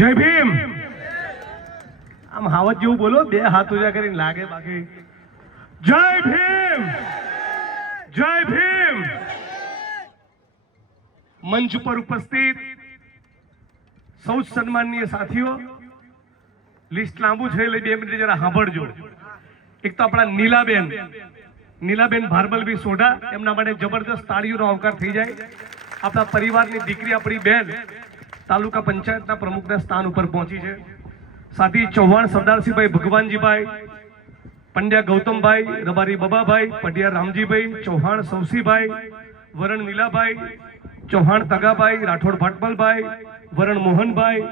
જય ભીમ. આમ હાવત જેવું બોલો, બે હાથ ઊંચા કરીને લાગે બાકી. જય ભીમ, જય ભીમ. મંચ ઉપર ઉપસ્થિત સૌ સન્માનનીય સાથીઓ, લિસ્ટ લાંબુ છે એટલે 2 મિનિટ જરા સાંભળજો. એક તો આપણા નીલાબેન ભારબલભાઈ સોઢા, એમના માટે જબરદસ્ત તાળીઓનો આવકાર થઈ જાય. આપણા પરિવારની દીકરી, આપણી બેન તાલુકા પંચાયતના પ્રમુખના સ્થાન ઉપર પહોંચી છે. સાથી ચૌહાણ સરદારસિંહભાઈ ભગવાનજીભાઈ, પંડ્યા ગૌતમભાઈ, Rabari Bababhai, Patiya Ramjibhai, Chauhan સૌસીભાઈ, વરણ નીલાભાઈ, Chauhan તગાભાઈ, Rathod ભાટમલભાઈ, વરણ Mohanbhai,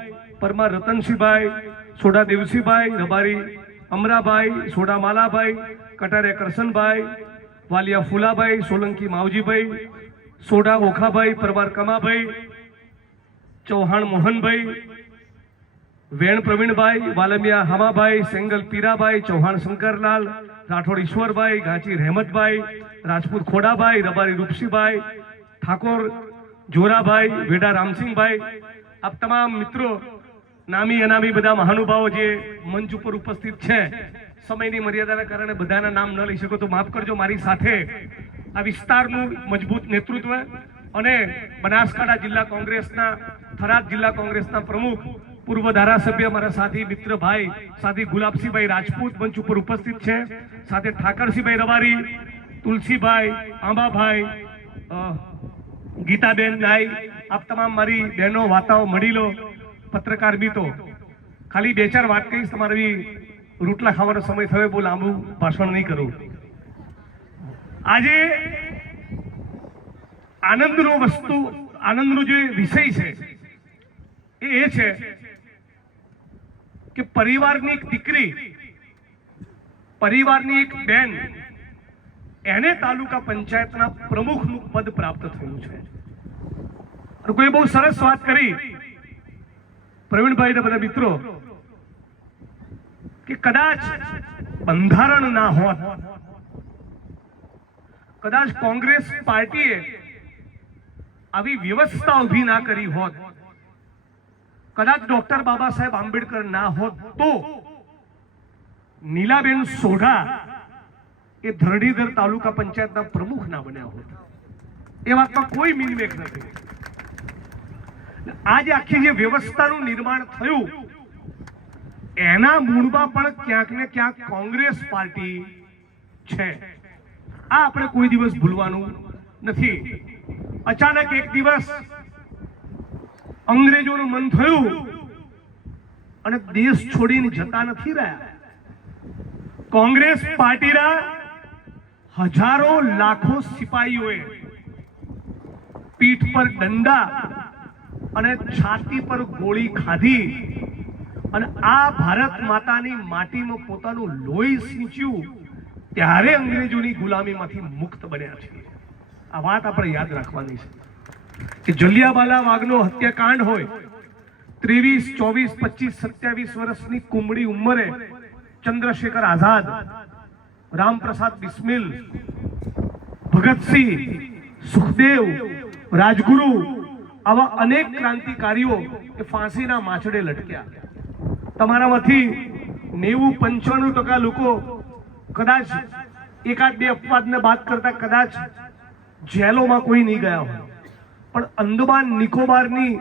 Parmar Ratansinhbhai, soda દેવસીભાઈ, Rabari Amrabhai, soda Malabhai, કટારે Karshanbhai, Valia Fulabhai, Solanki Mavjibhai, soda ઓખાભાઈ, Parmar Kamabhai, Chauhan Mohanbhai, વેણ પ્રવીણભાઈ, વાલમિયા હામાભાઈ, સેંગલ પીરાભાઈ, ચૌહાણ શંકરલાલ, રાઠોડ ઈશ્વરભાઈ, ગાંચી રહેમતભાઈ, રાજપૂત ખોડાભાઈ, રબારી રૂપસીભાઈ, ઠાકોર જોરાભાઈ, વેડા રામસિંહભાઈ, આપ તમામ મિત્રો, નામી અનામી બધા મહાનુભાવો જે મંચ ઉપર ઉપસ્થિત છે. સમયની મર્યાદાના કારણે બધાના નામ ન લઈ શકો તો માફ કરજો. મારી સાથે આ વિસ્તારનું મજબૂત નેતૃત્વ અને બનાસકાંઠા જિલ્લા કોંગ્રેસના, થરાદ જિલ્લા કોંગ્રેસના પ્રમુખ, પૂર્વ ધારાસભ્ય, મારા સાથી મિત્ર ભાઈ સાથી ગુલાબસિંહભાઈ રાજપૂત મંચ ઉપર ઉપસ્થિત છે. સાથે ઠાકરસિંહભાઈ રબારી, તુલસીભાઈ, આંબાભાઈ, ગીતાબેન નાઈ, આપ તમામ મારી બહેનો, વાતાઓ, મળીલો, પત્રકાર મિત્રો, ખાલી 2-4 વાત કહીશ. તમારી રોટલા ખાવાનો સમય થયો, બહુ લાંબુ ભાષણ નહીં કરું. આજે આનંદનો જે વિષય છે એ છે કે પરિવારની એક દીકરી, પરિવારની એક બેન, એને તાલુકા પંચાયતના પ્રમુખનું પદ પ્રાપ્ત થયું છે. કોઈ બહુ સરસ વાત કરી પ્રવીણભાઈ ને બધા મિત્રો કે કદાચ બંધારણ ના હોત, કદાચ કોંગ્રેસ પાર્ટીએ આવી વ્યવસ્થા ઉભી ના કરી હોત, કદાચ ડોક્ટર બાબા સાહેબ આંબેડકર ના હોત, તો નીલાબેન સોઢા એ ધરણીધર તાલુકા પંચાયતના પ્રમુખ ના બન્યા હોત. એ વાતમાં કોઈ મિનમેક નથી. આજે આખી જે વ્યવસ્થાનું નિર્માણ થયું એના મૂળમાં પણ ક્યાંક ને ક્યાંક કોંગ્રેસ પાર્ટી છે. આ આપણે કોઈ દિવસ ભૂલવાનું નથી. અચાનક એક દિવસ અંગ્રેજોનું મન થયું અને દેશ છોડીને જતા નથી રહ્યા. કોંગ્રેસ પાર્ટીના હજારો લાખો સિપાહીઓએ પીઠ પર દંડા અને છાતી પર ગોળી ખાધી અને આ ભારત માતાની માટીમાં પોતાનું લોહી સિંચ્યું, ત્યારે અંગ્રેજોની ગુલામીમાંથી મુક્ત બન્યા છે. આ વાત આપણે યાદ રાખવાની છે કે જલિયાવાલા બાગનો હત્યાકાંડ હોય, 23, 24, 25, 27 વર્ષની કુમળી ઉંમરે ચંદ્રશેખર આઝાદ, રામપ્રસાદ બિસ્મિલ, ભગતસિંહ, સુખદેવ, રાજગુરુ, આવા અનેક ક્રાંતિકારીઓ એ ફાંસીના માછડે લટક્યા. તમારામાંથી 90-95% લોકો કદાચ એકાદ બે અપવાદને બાદ કરતા કદાચ જેલોમાં કોઈ નહીં ગયા હોય, પણ અંદમાન નિકોબારની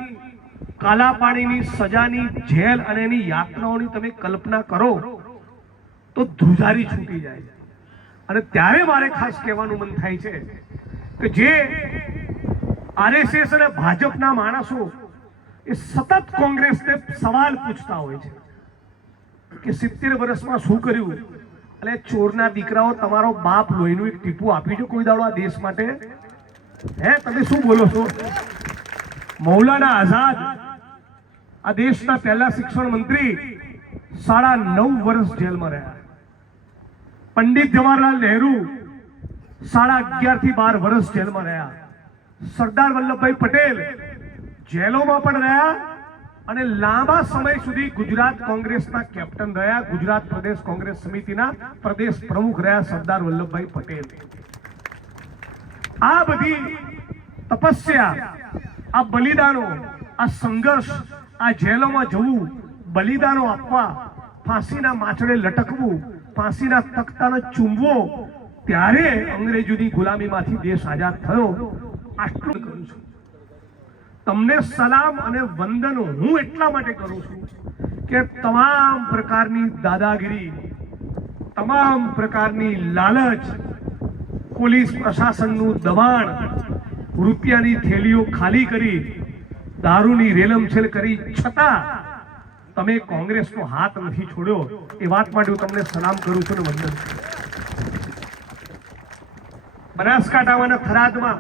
કાલા પાણીની સજાની જેલ અને એની યાતનાઓની તમે કલ્પના કરો તો ધ્રુજારી છૂટી જાય. અને ત્યારે મારે ખાસ કહેવાનું મન થાય છે કે જે આરએસએસ અને ભાજપના માણસો એ સતત કોંગ્રેસને સવાલ પૂછતા હોય છે કે 70 વર્ષમાં શું કર્યું. એટલે ચોરના દીકરાઓ, તમારો બાપ લોહીનું એક ટીપું આપી દો કોઈ દાડો આ દેશ માટે? હે, તમે શું બોલો છો? મૌલાના આઝાદ, આ દેશના પહેલા શિક્ષણ મંત્રી, 9.5 વર્ષ જેલમાં રહ્યા. પંડિત જવાહરલાલ નહેરુ 11.5 થી 12 વર્ષ જેલમાં રહ્યા. સરદાર વલ્લભભાઈ પટેલ જેલોમાં પણ રહ્યા અને લાંબા સમય સુધી ગુજરાત કોંગ્રેસના કેપ્ટન રહ્યા, ગુજરાત પ્રદેશ કોંગ્રેસ સમિતિના પ્રદેશ પ્રમુખ રહ્યા સરદાર વલ્લભભાઈ પટેલ. આ બધી તપસ્યા, આ બલિદાનો, આ સંઘર્ષ, આ જેલોમાં જવું, બલિદાનો આપવા, ફાંસીના માછડે લટકવું, ફાંસીના તખ્તાને ચૂમવો, ત્યારે અંગ્રેજોની ગુલામીમાંથી દેશ આઝાદ થયો. આટલું કરું છું. તમને સલામ અને વંદન હું એટલા માટે કરું છું કે તમામ પ્રકારની દાદાગીરી, તમામ પ્રકારની લાલચ, પોલીસ પ્રશાસનનું દબાણ, રૂપિયાની થેલીઓ ખાલી કરી, દારૂની રેલમછેલ કરી છતાં તમે કોંગ્રેસનો હાથ નથી છોડ્યો. એ વાત માટે હું તમને સલામ કરું છું અને વંદન. બનાસકાંઠામાં અને થરાદમાં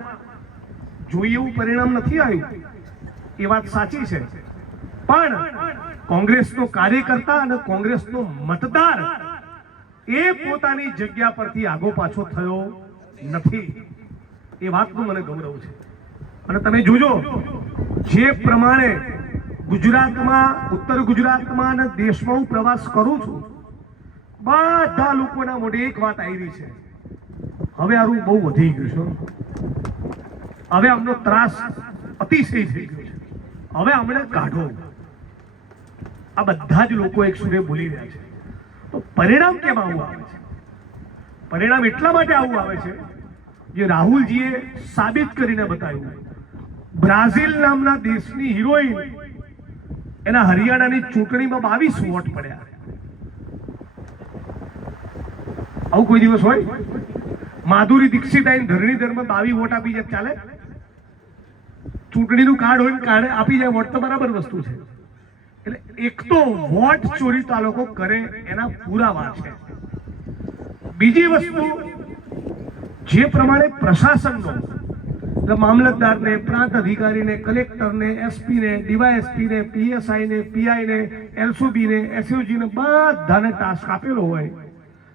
જોઈએ એવું પરિણામ નથી આવ્યું, એ વાત સાચી છે, પણ કોંગ્રેસનો કાર્યકર્તા અને કોંગ્રેસનો મતદાર એ પોતાની જગ્યા પરથી આગો પાછો થયો નથી. એ વાતનું મને ગૌરવ છે. અને તમે જોજો, જે પ્રમાણે ગુજરાતમાં, ઉત્તર ગુજરાતમાં અને દેશમાં હું પ્રવાસ કરું છું, બધા લોકોના મોઢે એક વાત આવી છે, હવે આનું બહુ વધી ગયું છે, હવે આમનો ત્રાસ અતિશય થઈ ગયો છે, હવે અમને કાઢો. આ બધા જ લોકો એક સુરે બોલી રહ્યા છે. તો પરિણામ કેમ આવું આવે છે? પરિણામ એટલા માટે આવું આવે છે જે રાહુલજીએ સાબિત કરીને બતાવ્યું. બ્રાઝિલ નામના દેશની હિરોઈન, એના હરિયાણાની ચૂંટણીમાં 22 વોટ પડ્યા. આવું કોઈ દિવસ હોય? માધુરી દીક્ષિત આઈને ધરણીધરમાં 22 વોટ આપી જાય, ચાલે? ચૂંટણીનું કાર્ડ હોય, કાર્ડ આપી જાય વોટ, તો બરાબર વસ્તુ છે. એટલે એક તો વોટ ચોરી તો આ લોકો કરે એના પુરાવા છે. બીજી વસ્તુ, જે પ્રમાણે પ્રશાસનનો, મામલતદારને, પ્રાંત અધિકારીને, કલેક્ટરને, એસપીને, ડીવાયએસપીને, પીએસઆઈને, પીઆઈને, એલસીબીને, એસઓજીને બધાને ટાસ્ક આપેલો હોય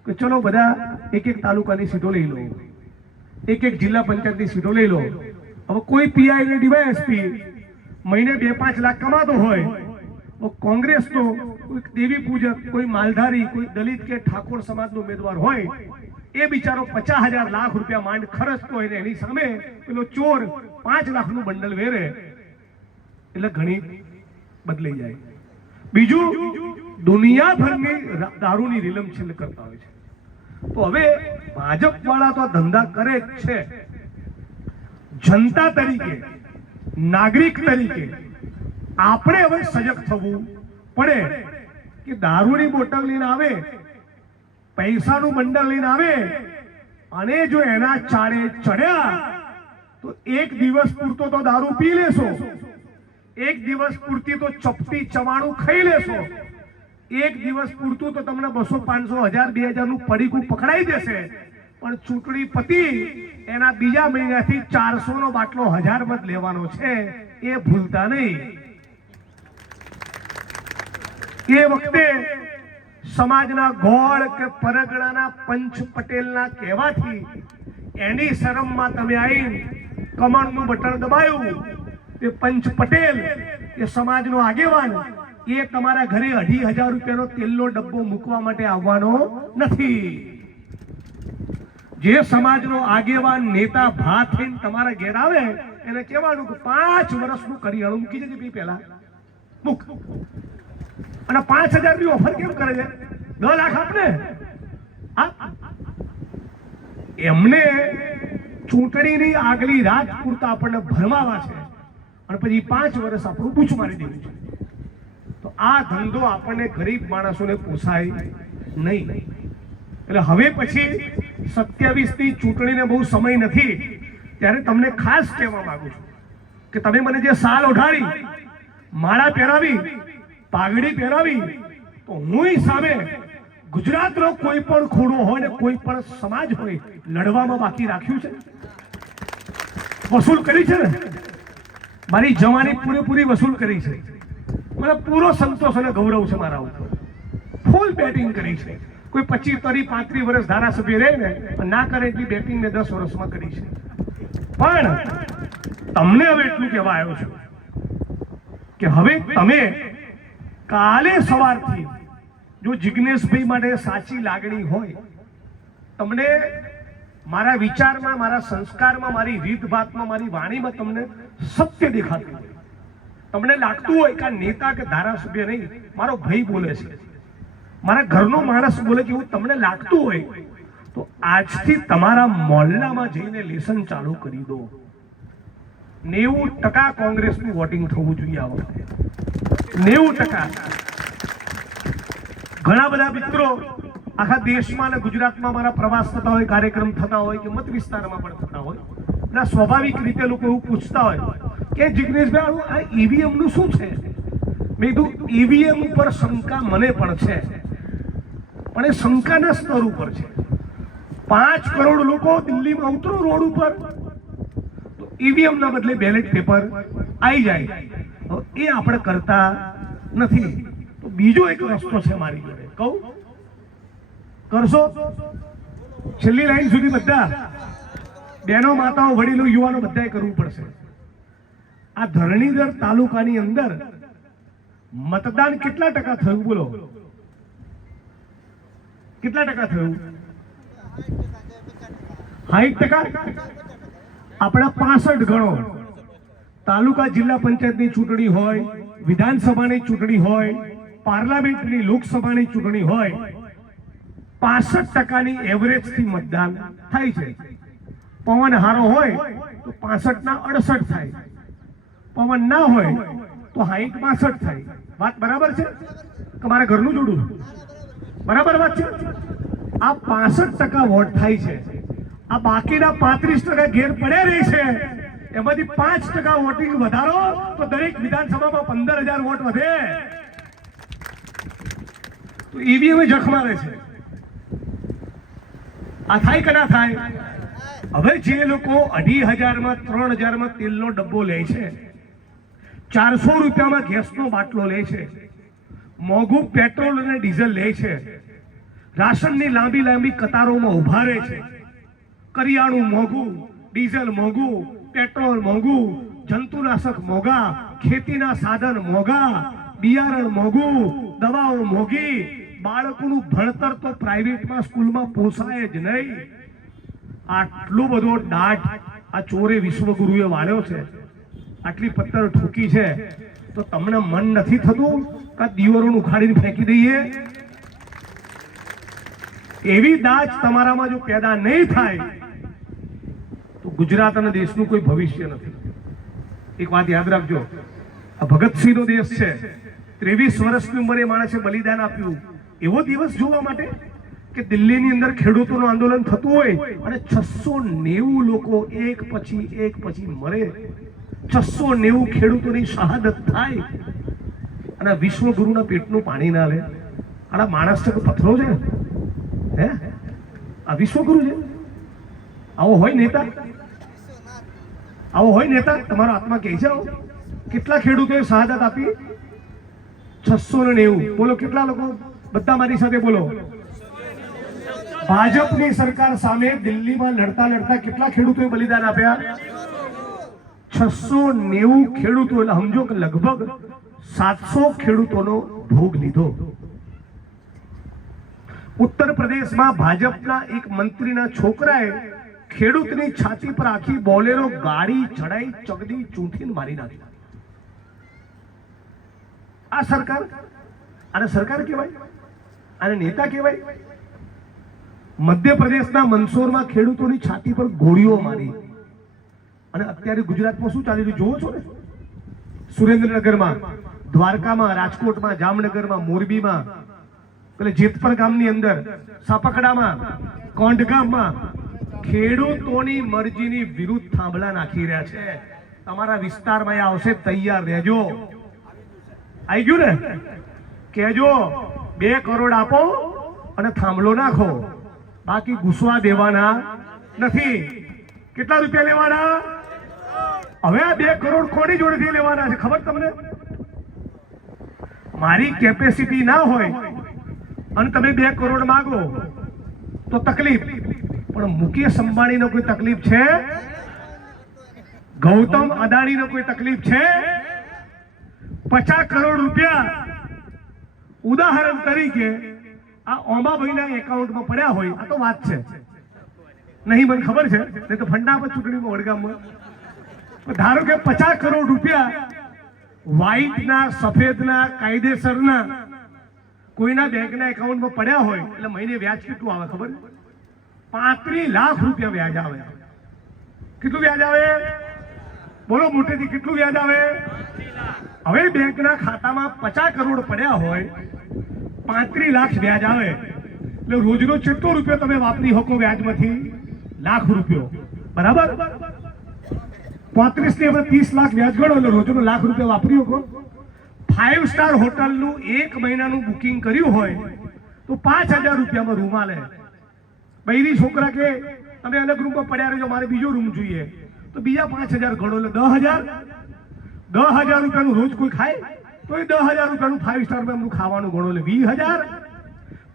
કે ચલો બધા એક એક તાલુકાની સીટો લઈ લો, એક એક જિલ્લા પંચાયતની સીટો લઈ લો. હવે કોઈ પીઆઈ ને ડીવાયએસપી મહિને 2-5 લાખ કમાતો હોય, કોંગ્રેસ તો કોઈ દેવી પૂજક, કોઈ માલધારી, કોઈ દલિત કે ઠાકોર સમાજનો ઉમેદવાર હોય, એ બિચારો 50,000 લાખ રૂપિયા માંડ ખર્ચતો હોય ને એની સામે પેલો ચોર 5 લાખનું બંડલ વેરે, એટલે ઘણી બદલાઈ જાય. બીજું, દુનિયાભરની દારૂની રીલમછેલ કરતા હોય છે. તો હવે ભાજપ વાળા તો ધંધા કરે જ છે. જનતા તરીકે, નાગરિક તરીકે આપણે હવે સજગ થવું પડે કે દારૂની બોટલ લઈને આવે, પૈસાનું બંડલ લઈને આવે અને જો એના ચાળે ચડ્યા તો એક દિવસ પૂરતો તો દારૂ પી લેશો, એક દિવસ પૂરતી તો ચપટી ચવાણું ખાઈ લેશો, એક દિવસ પૂરતું તો તમને 200, 500, 1000, 2000 નું પડીકું પકડાઈ દેશે, પણ ચૂંટણી પતી એના બીજા મહિનાથી 400 નો બાટલો 1000 મત લેવાનો છે, એ ભૂલતા નહીં. એ વખતે સમાજના ગોળ કે પરગણાના પંચ પટેલના કહેવાથી એની શરમમાં તમે આવીને કમળનું બટન દબાયું, તે પંચ પટેલ એ સમાજનો આગેવાન એ તમારા ઘરે 2,500 રૂપિયાનો તેલનો ડબ્બો મૂકવા માટે આવવાનો નથી. જે સમાજનો આગેવાન, નેતા, ભાત થઈને તમારા ઘેર આવે એને કહેવાનું કે 5 વર્ષનું કરિયાણું મૂકી જજે પહેલા મૂક. અને 5,000 ની ઓફર કેમ કરે છે? 10 લાખ આપને. એમને ચૂંટણીની આગલી રાત પૂરતા આપણને ભરમાવા છે અને પછી 5 વર્ષ આપણું પૂછ મારી દીધું છે. તો આ ધંધો આપણને ગરીબ માણસોને પોસાય નહીં. એટલે હવે પછી 27 ની ચૂંટણીને બહુ સમય નથી, ત્યારે તમને ખાસ કહેવા માંગુ છું કે તમે મને જે સાલ ઓઢાડી, માળા પહેરાવી, પાઘડી પહેરાવી, તો હું સામે ગુજરાતનો કોઈ પણ ખૂણો હોય ને કોઈ પણ સમાજ હોય લડવામાં બાકી રાખ્યું છે? વસૂલ કરી છે ને? મારી જવાની પૂરેપૂરી વસૂલ કરી છે. મને પૂરો સંતોષ અને ગૌરવ છે મારા ઉપર. ફૂલ બેટિંગ કરી છે. કોઈ 25, 30, 35 વર્ષ ધારાસભ્ય રહે ને ના કરે એટલી બેટિંગ મેં 10 વર્ષમાં કરી છે. પણ તમને હવે એટલું કહેવા આવ્યો છું કે હવે તમે કાલે સવારથી જો જિગ્નેશભાઈ માટે સાચી લાગણી હોય, તમને મારા વિચારમાં, મારા સંસ્કારમાં, મારી રીતભાતમાં, મારી વાણીમાં તમને સત્ય દેખાતું હોય, તમને લાગતું હોય કે નેતા કે ધારાસભ્ય નહીં, મારો ભાઈ બોલે છે, મારા ઘરનો માણસ બોલે છે, એવું તમને લાગતું હોય તો આજથી તમારા મોહલ્લામાં જઈને લેસન ચાલુ કરી દો. 90% કોંગ્રેસનું વોટિંગ થવું જોઈએ આ વખતે. 90%. ઘણા બધા મિત્રો આખા દેશમાં અને ગુજરાતમાં મારા પ્રવાસ થતા હોય, કાર્યક્રમ થતા હોય કે મત વિસ્તારમાં પણ થતા હોય, અને સ્વાભાવિક રીતે લોકો એવું પૂછતા હોય કે જિગ્નેશભાઈ આ ઈવીએમ નું શું છે? મેં કીધું ઈવીએમ ઉપર શંકા મને પણ છે, પણ એ શંકાના સ્તર ઉપર છે. 5 કરોડ લોકો દિલ્હીમાં ઉતરો રોડ ઉપર તો ઈવીએમ ના બદલે બેલેટ પેપર આવી જાય. એ આપણે કરતા નથી. તો બીજો એક રસ્તો છે મારી જોડે, કહું કરશો? છેલ્લી લાઈન સુધી બધા બહેનો, માતાઓ, વડીલો, યુવાનો બધાએ કરવું પડશે. આ ધરણીધર તાલુકાની અંદર મતદાન કેટલા ટકા થયું? બોલો કેટલા ટકા થયું? 60%. આપણા 65 ગણો. તાલુકા જિલ્લા પંચાયતની ચૂંટણી હોય, વિધાનસભાની ચૂંટણી હોય, પાર્લામેન્ટની લોકસભાની ચૂંટણી હોય, 65%ની એવરેજથી મતદાન થાય છે. પવન હારો હોય તો 65 ના 68 થાય, પવન ના હોય તો 60 62 થાય. વાત બરાબર છે કે મારા ઘરનું જોડું? બરાબર વાત છે. આ 65% વોટ થાય છે. આ બાકીના 35% ઘેર પડ્યા રહે છે. એમાંથી 5% વોટિંગ વધારો તો દરેક વિધાનસભામાં 15,000 વોટ વધે. તો ઈવીએમ જખ મારે છે. આ થાય કે ના થાય? હવે જે લોકો 2,500માં 3,000માં તેલનો ડબ્બો લે છે, 400 રૂપિયામાં ગેસનો બાટલો લે છે, મોંઘું પેટ્રોલ અને ડીઝલ લે છે, રાશનની લાંબી લાંબી કતારોમાં ઉભા રહે છે, કરિયાણું મોંઘું, ડીઝલ મોંઘું, પેટ્રોલ મોંઘું, જંતુનાશક મોંઘા, ખેતીના સાધન મોંઘા, બિયારણ મોંઘું, દવાઓ મોંઘી, બાળકોનું ભણતર તો પ્રાઇવેટમાં સ્કૂલમાં પોસાય જ નહીં. આટલો બધો દાટ આ ચોરે વિશ્વગુરુએ વાળ્યો છે, આટલી પથ્થર ઠોકી છે, તો તમને મન નથી થતું કે દીવરોને ઉખાડીને ફેંકી દઈએ? એવી દાજ તમારામાં જો પેદા નહીં થાય તો ગુજરાત અને દેશનું કોઈ ભવિષ્ય નથી. એક વાત યાદ રાખજો, આ ભગતસિંહનો દેશ છે. 23 વર્ષની ઉંમરે માણસે બલિદાન આપ્યું. એવો દિવસ જોવા માટે કે દિલ્હીની અંદર ખેડૂતોનું આંદોલન થતું હોય અને 690 લોકો એક પછી મરે, 690 ખેડૂતોની શહાદત થાય અને વિશ્વગુરુના પેટનું પાણી ના લે. આ માણસ છે કે પથ્થરો છે? હે, આ વિશ્વગુરુ છે? આવો હોય નેતા? આવો હોય નેતા? તમારો આત્મા કહે છે કેટલા ખેડૂતોએ શહાદત આપી? 690. બોલો કેટલા લોકો? બધા મારી સાથે બોલો. ભાજપની સરકાર સામે દિલ્હીમાં લડતા લડતા કેટલા ખેડૂતોએ બલિદાન આપ્યા? 690 ખેડૂતો. એટલે સમજો કે લગભગ 700 ખેડૂતોનો ભોગ લીધો. ઉત્તર પ્રદેશમાં ભાજપના એક મંત્રીના છોકરાએ ખેડૂતની છાતી પર આખી બોલેરો ગાડી ચડાઈ ચગડી ચૂંટીને મારી નાખી. આ સરકાર? આને સરકાર કહેવાય? આને નેતા કહેવાય? મધ્યપ્રદેશના મંદસૌરમાં ખેડૂતોની છાતી પર ગોળીઓ મારી. અને અત્યારે ગુજરાતમાં શું ચાલી રહ્યું જોવો છો ને? સુરેન્દ્રનગરમાં, દ્વારકામાં, રાજકોટમાં, જામનગરમાં, મોરબીમાં, પેલે જેતપર ગામની અંદર, સાપકડામાં, કોંઢગામમાં ખેડૂતોની મરજીની વિરુદ્ધ થાંભલા નાખી રહ્યા છે. તમારા વિસ્તારમાં આવશે, તૈયાર રહેજો. આવી ગયું ને? કહેજો 2 કરોડ આપો અને થાંભલો નાખો, બાકી ઘૂસવા દેવાના નથી. કેટલા રૂપિયા લેવાના? હવે આ 2 કરોડ કોની જોડેથી લેવાના છે ખબર તમને? મારી કેપેસિટી ના હોય અને તમે 2 કરોડ માંગો તો તકલીફ, પણ મુકેશ અંબાણીનો કોઈ તકલીફ છે? ગૌતમ અદાણીનો કોઈ તકલીફ છે? 50 કરોડ રૂપિયા ઉદાહરણ તરીકે આ ઓમાભાઈના એકાઉન્ટમાં પડ્યા હોય, આ તો વાત છે, નહીં મને ખબર છે, નહીં તો ફંડા પર ચૂંટણીમાં વડગામમાં ધારો કે 50 કરોડ રૂપિયા વ્હાઈટના સફેદના કાયદેસરના કોઈના બેંકના એકાઉન્ટમાં પડ્યા હોય એટલે મહિને વ્યાજ કેટલું આવે ખબર? 35 લાખ રૂપિયા વ્યાજ આવે. કેટલું વ્યાજ આવે? બોલો મોટેથી, કેટલું વ્યાજ આવે? હવે બેંકના ખાતામાં 50 કરોડ પડ્યા હોય, 35 લાખ વ્યાજ આવે એટલે રોજનો કેટલો રૂપિયો તમે વાપરી શકો વ્યાજમાંથી? લાખ રૂપિયો. બરાબર? 35 ને આપણે 30 લાખ વ્યાજ ગણો એટલે રોજનો લાખ રૂપિયા વાપરી શકો. 5 સ્ટાર હોટલનું 1 મહિનાનું બુકિંગ કર્યું હોય તો 5000 રૂપિયામાં રૂમ આલે. બૈરી છોકરા કે તમે અલગ રૂમમાં પડ્યા રહેજો, મારે બીજો રૂમ જોઈએ, તો બીજા 5000 ગણો એટલે 10,000 રૂપિયાનું રોજ કોઈ ખાય તો એ 10,000 રૂપિયાનું 5 સ્ટારમાં એમનું ખાવાનું ગણો એટલે 20,000.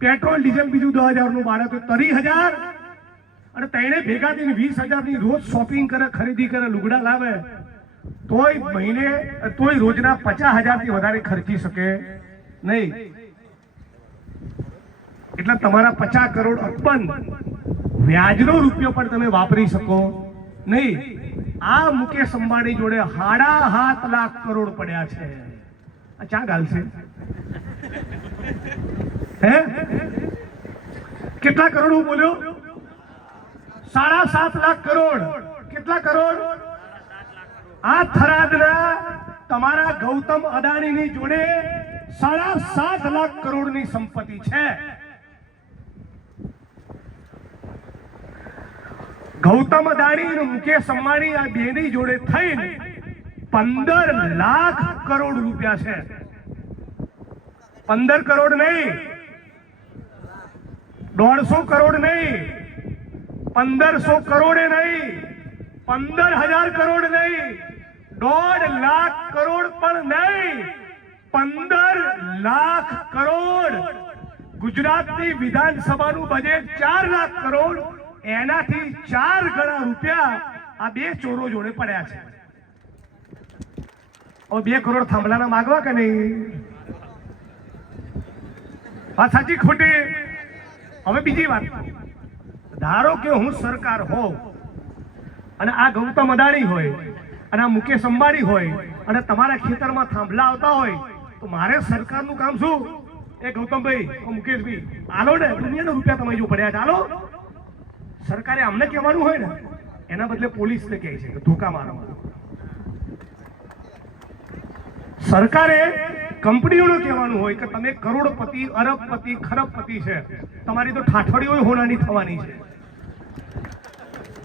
પેટ્રોલ ડીઝલ બીજું 10,000 નું ભાડે તો 30,000. અને તેને ભેગા થઈને 20,000 ની રોજ શોપિંગ કરે, ખરીદી કરે, લુગડા લાવે, તોય રોજના 50,000 થી વધારે ખર્ચી શકે નહીં. એટલે તમારા 50 કરોડ અર્પણ વ્યાજનો રૂપિયો પણ તમે વાપરી શકો નહીં. આ મુકેશ અંબાણી જોડે 7.5 લાખ કરોડ પડ્યા છે. આ ચા ગાલશે હે? કેટલા કરોડ હું બોલ્યો? 7.5 લાખ કરોડ. કેટલા કરોડ? આ થરાદના તમારા ગૌતમ અદાણીની જોડે 7.5 લાખ કરોડની સંપત્તિ છે. ગૌતમ અદાણી અને મુકેશ અંબાણી આ બેની જોડે થઈને 15 લાખ કરોડ રૂપિયા છે. 15 કરોડ નહીં, 150 કરોડ નહીં, 1500 કરોડ નહીં, 15,000 કરોડ નહીં, 1.5 લાખ કરોડ પણ નહીં, 15 લાખ કરોડ. ગુજરાતની વિધાનસભાનું બજેટ 4 લાખ કરોડ, એનાથી 4 ગણા રૂપિયા આ બે ચોરો જોડે પડ્યા છે. હવે 2 કરોડ થાંભલાના માગવા કે નહીં? વાત સાચી ખોટી? હવે બીજી વાત, ધારો કે હું સરકાર હોઉં અને આ ગૌતમ અદાણી હોય અને આ મુકેશ અંબાણી હોય અને તમારા ખેતરમાં થાંભલા આવતા હોય તો મારે સરકારનું કામ શું? એ ગૌતમભાઈ, મુકેશભાઈ, આલો ને, દુનિયાના રૂપિયા તમે જો પડ્યા ચાલો. સરકારે અમને કહેવાનું હોય ને, એના બદલે પોલીસને કહે છે કે ધોકા મારો. સરકારે કંપનીઓને કહેવાનું હોય કે તમે કરોડપતિ, અરબપતિ, ખરબપતિ છે, તમારી તો ઠાઠડીઓ હોનાની થવાની છે.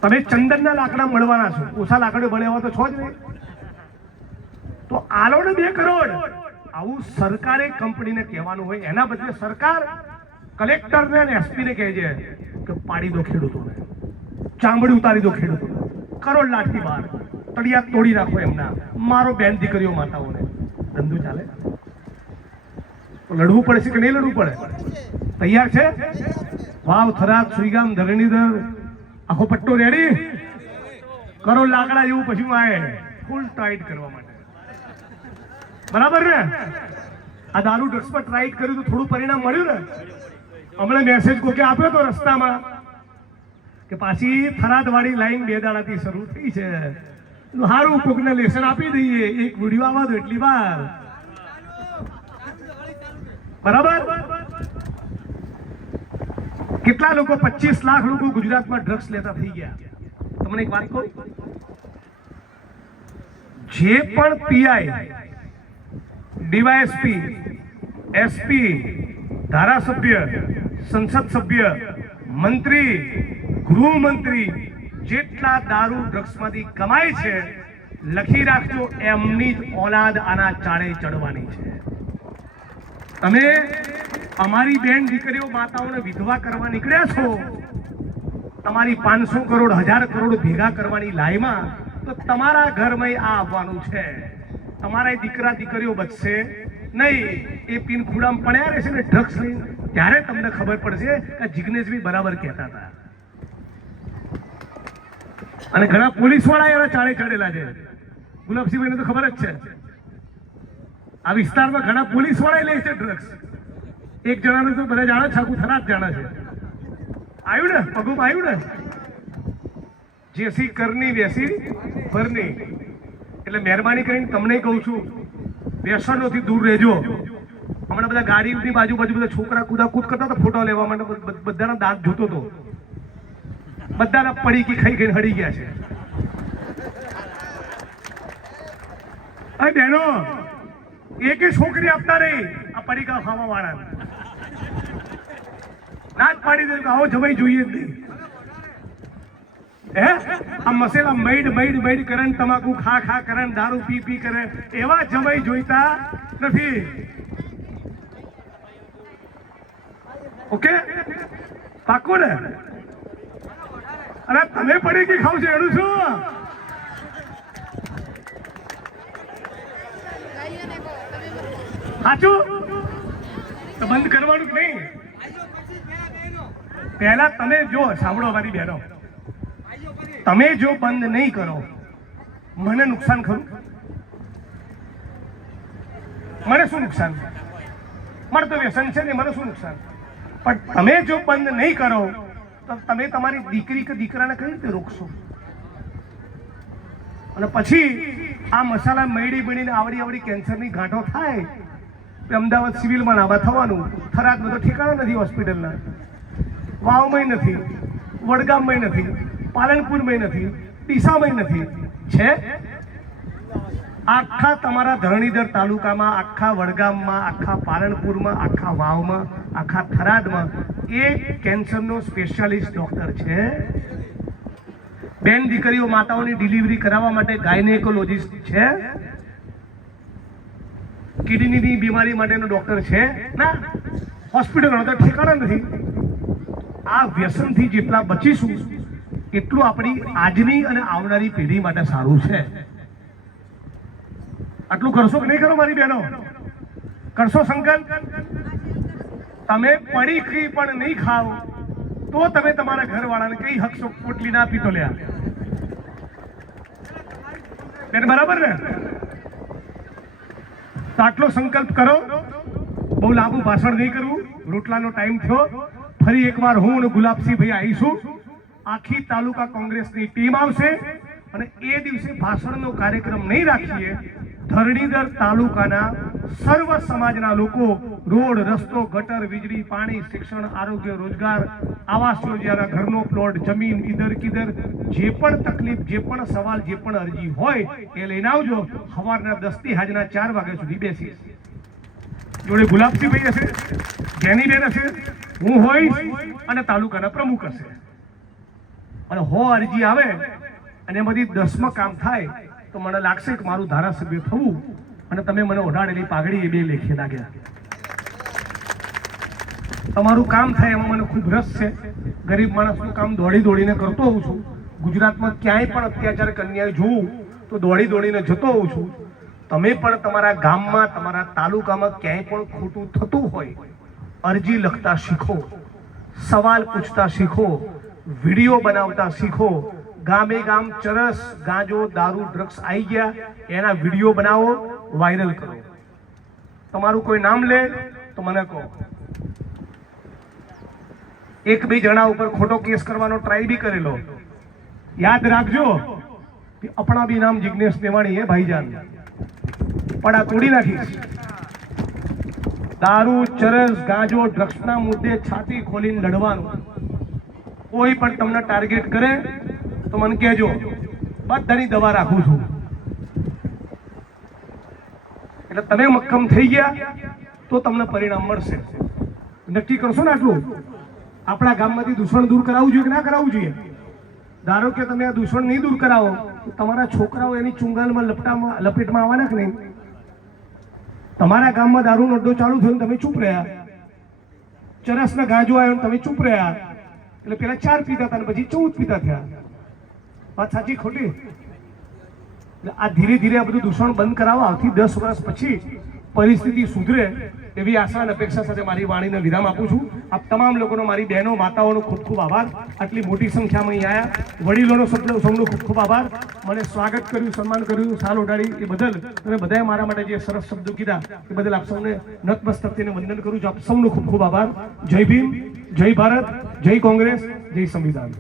તમે ચંદનના લાકડા મળવાના છો, ઓછા લાકડે મળ્યા તો છો જ નહીં. તો આલો ને 2 કરોડ. આવું સરકારે કંપનીને કહેવાનું હોય. એના બદલે સરકાર કલેક્ટરને અને એસપીને કહે છે કે પાડી દો ખેડૂતોને, ચામડી ઉતારી દો ખેડૂતોને, કરોડ લાખથી બહાર, તળિયા તોડી નાખો એમના, મારો બેન દીકરીઓ માતાઓને. ધંધો ચાલે? લડવું પડશે કે નહીં લડવું પડે? તૈયાર છે? વાવ, થરાદ, સુઈગામ, ધરણીધર, આખો પટ્ટો રેડી? કરોડ લાકડા જેવું પછી આવે ફૂલ ટાઈટ કરવા માટે. બરાબર ને? આ દારૂ ડ્રગ્સ પર ટ્રાય કર્યું તો થોડું પરિણામ મળ્યું ને? હમણાં મેસેજ કોકે આપ્યો તો રસ્તામાં કે પાછી થરાદ વાળી લાઈન 2 દાડાથી શરૂ થઈ છે, સારું કોકને લેસન આપી દઈએ, એક વિડીયો આવવા દો એટલી વાર. બરાબર? કેટલા લોકો, 25 લાખ લોકો ગુજરાતમાં ડ્રગ્સ લેતા થઈ ગયા. તમને એક વાત કહું, જે પણ પીઆઈ, ડીવાયએસપી, એસપી, ધારાસભ્ય, સંસદ સભ્ય, મંત્રી, ગૃહમંત્રી જેટલા દારૂ ડ્રગ્સમાંથી કમાય છે, લખી રાખજો, એમની જ ઓલાદ આના ચાળે ચડવાની છે. તમે અમારી બેન દીકરીઓ માતાઓને વિધવા કરવા નીકળ્યા છો, તમારી 500 કરોડ 1000 કરોડ ભેગા કરવાની લાઈમાં, તો તમારા ઘરમાં આ આવવાનું છે. તમારા દીકરા દીકરીઓ બચશે નહીં. એ પીન ખૂડામાં પડ્યા રહેશે ને ડ્રગ્સ લઈને, ત્યારે તમને ખબર પડશે કે જિગ્નેશભાઈ બરાબર કહેતા હતા. અને ઘણા પોલીસ વાળા એવા ચાળે ચડેલા છે. ગુલાબસિંહભાઈને તો ખબર જ છે, આ વિસ્તારમાં ઘણા પોલીસ વાળા લે છે ડ્રગ્સ. એક જણાને તો બધા જાણે છે, આખું થરાદ જાણે છે. આવ્યું ને પગું આવ્યું ને? જેસી કરની વેસી ભરની. એટલે મહેરબાની કરીને તમને કહું છું, વ્યસનોથી દૂર રહેજો. હમણાં બધા ગાડીની બાજુ બધા છોકરા કૂદાકૂદ કરતા હતા ફોટો લેવા માટે, બધાના દાંત જોતો હતો, બધાના પડીકી ખાઈ ખાઈને હળી ગયા છે. અરે બહેનો, એકે છોકરી આપતા નહીં આ પડીકા ખાવા વાળા, ના જ પાડી દે આવો જમાઈ જોઈએ જ નહીં. હે આ મસેલા મૈડ કરે, તમાકુ ખા કરે, દારૂ પી કરે, એવા જમાઈ જોઈતા નથી. ઓકે, પાક્કું ને? અરે તમે પડીકી ખાવ છો એનું શું? સાચું તો બંધ કરવાનું જ નહીં. પહેલા તમે જો સાંભળો મારી બહેનો, તમે જો બંધ નહીં કરો મને નુકસાન ખરું? મને શું નુકસાન? મારે તો વ્યસન છે ને, મને શું નુકસાન? પણ તમે જો બંધ નહીં કરો તો તમે તમારી દીકરી કે દીકરાને કઈ રીતે રોકશો? અને પછી આ મસાલા મળી બનીને આવડી કેન્સરની ગાંઠો થાય, અમદાવાદ સિવિલમાં નાબા થવાનું. થરાદમાં તો ઠેકાણા નથી હોસ્પિટલના, વાવમાં નથી, વડગામમાં નથી, પાલનપુરમાં નથી, ડીસામાં નથી. છે આખા તમારા ધરણીધર તાલુકામાં, આખા વડગામમાં, આખા પાલનપુરમાં, આખા વાવમાં, આખા થરાદમાં એક કેન્સરનો સ્પેશિયાલિસ્ટ ડોક્ટર છે. બેન દીકરીઓ માતાઓની ડિલિવરી કરાવવા માટે ગાયનેકોલોજીસ્ટ છે. કિડનીની બીમારી માટેનો ડોક્ટર છે ના, હોસ્પિટલનો તો ઠેકાણા નથી. આ વ્યસનથી જેટલા બચીશું એટલું આપણી આજની અને આવનારી પેઢી માટે સારું છે. આટલું કરશો કે નહીં કરો મારી બહેનો? કરશો સંકલ્પ? તમે પડીકી પણ નહીં ખાઓ તો તમે તમારા ઘરવાળાને કઈ હકશો પોટલી ના પીતો લ્યા બેન, બરાબર ને? તો આટલો સંકલ્પ કરો. બહુ લાંબુ ભાષણ નહીં કરવું, રોટલાનો ટાઈમ થયો. ફરી એકવાર હું અને ગુલાબસિંહ ભાઈ આવીશું. આખી તાલુકા કોંગ્રેસની ટીમ આવશે અને એ દિવસે ભાષણનો કાર્યક્રમ નહીં રાખીએ. ધરણીધર તાલુકાના સર્વ સમાજના લોકો રોડ, રસ્તો, ગટર, વીજળી, પાણી, શિક્ષણ, આરોગ્ય, રોજગાર, આવાસ યોજના, ઘરનો પ્લોટ, જમીન, ઈધર કિધર, જે પણ તકલીફ, જે પણ સવાલ, જે પણ અરજી હોય એ લઈને આવજો. સવારના 10 થી સાંજના 4 વાગ્યા સુધી બેસીશ. જોડે ગુલાબસિંહભાઈ હશે, જેનીબેન હશે, હું હોઈશ અને તાલુકાના પ્રમુખ હશે. અને અરજી આવે અને એમાંથી 10માં કામ થાય તો મને લાગશે કે મારું ધારાસભ્ય થવું અને તમે મને ઓઢાડેલી પાઘડી એ 2 લેખે લાગ્યા. તમારું કામ થાય એમાં મને ખૂબ રસ છે. ગરીબ માણસનું કામ દોડીને કરતો હોઉં છું. ગુજરાતમાં ક્યાંય પણ અત્યાચાર કન્યાએ જોઉં તો દોડીને જતો હોઉં છું. તમે પણ તમારા ગામમાં, તમારા તાલુકામાં ક્યાંય પણ ખોટું થતું હોય, અરજી લખતા શીખો, સવાલ પૂછતા શીખો, વિડીયો બનાવતા શીખો. ગામે ગામ ચરસ, ગાંજો, દારૂ, ડ્રગ્સ આવી ગયા, એના વિડીયો બનાવો, વાયરલ કરો. તમારું કોઈ નામ લે તો મને કહો. 1-2 જણા ઉપર ખોટો કેસ કરવાનો ટ્રાય બી કરેલો. યાદ રાખજો કે अपना भी नाम जिग्नेश मेवाणी है भाईजान. पड़ा तोड़ी नाखीश. दारू, चरस, गांजो, ड्रग्सना मुद्दे छाती खोलीने लड़વાનું. કોઈ પણ તમને ટાર્ગેટ કરે તો મને કહેજો, બધાની દવા રાખું છું. એટલે તમે મક્કમ થઈ ગયા તો તમને પરિણામ મળશે. નક્કી કરશો ને આટલું. આપણા ગામમાંથી દૂષણ દૂર કરાવવું જોઈએ કે ના કરાવવું જોઈએ? ધારો કે તમે આ દૂષણ નહીં દૂર કરાવો તો તમારા છોકરાઓ એની ચુંગાલમાં લપેટમાં આવવાના કે નહીં? તમારા ગામમાં દારૂનો અડ્ડો ચાલુ થયો તમે ચૂપ રહ્યા, ચરસના ગાંજો આવ્યો તમે ચૂપ રહ્યા, એટલે પેલા 4 પીતા હતા પછી 14 પીતા થયા. વાત સાચી ખોટી? આ ધીરે આ બધું દૂષણ બંધ કરાવો. આવથી 10 વર્ષ પછી પરિસ્થિતિ સુધરે એવી આશા અને અપેક્ષા સાથે મારી વાણીને વિરામ આપું છું. આપ તમામ લોકોનો, મારી બહેનો, માતાઓનો ખૂબ ખૂબ આભાર. આટલી મોટી સંખ્યામાં અહીં આવ્યા. વડીલોનો સૌનો ખૂબ ખૂબ આભાર. મને સ્વાગત કર્યું, સન્માન કર્યું, સાલ ઓઢાડી એ બદલ અને બધાએ મારા માટે જે સરસ શબ્દો કીધા એ બદલ આપ સૌને નતમસ્તક થઈને વંદન કરું છું. આપ સૌનો ખૂબ ખૂબ આભાર. જય ભીમ, જય ભારત, જય કોંગ્રેસ, જય સંવિધાન.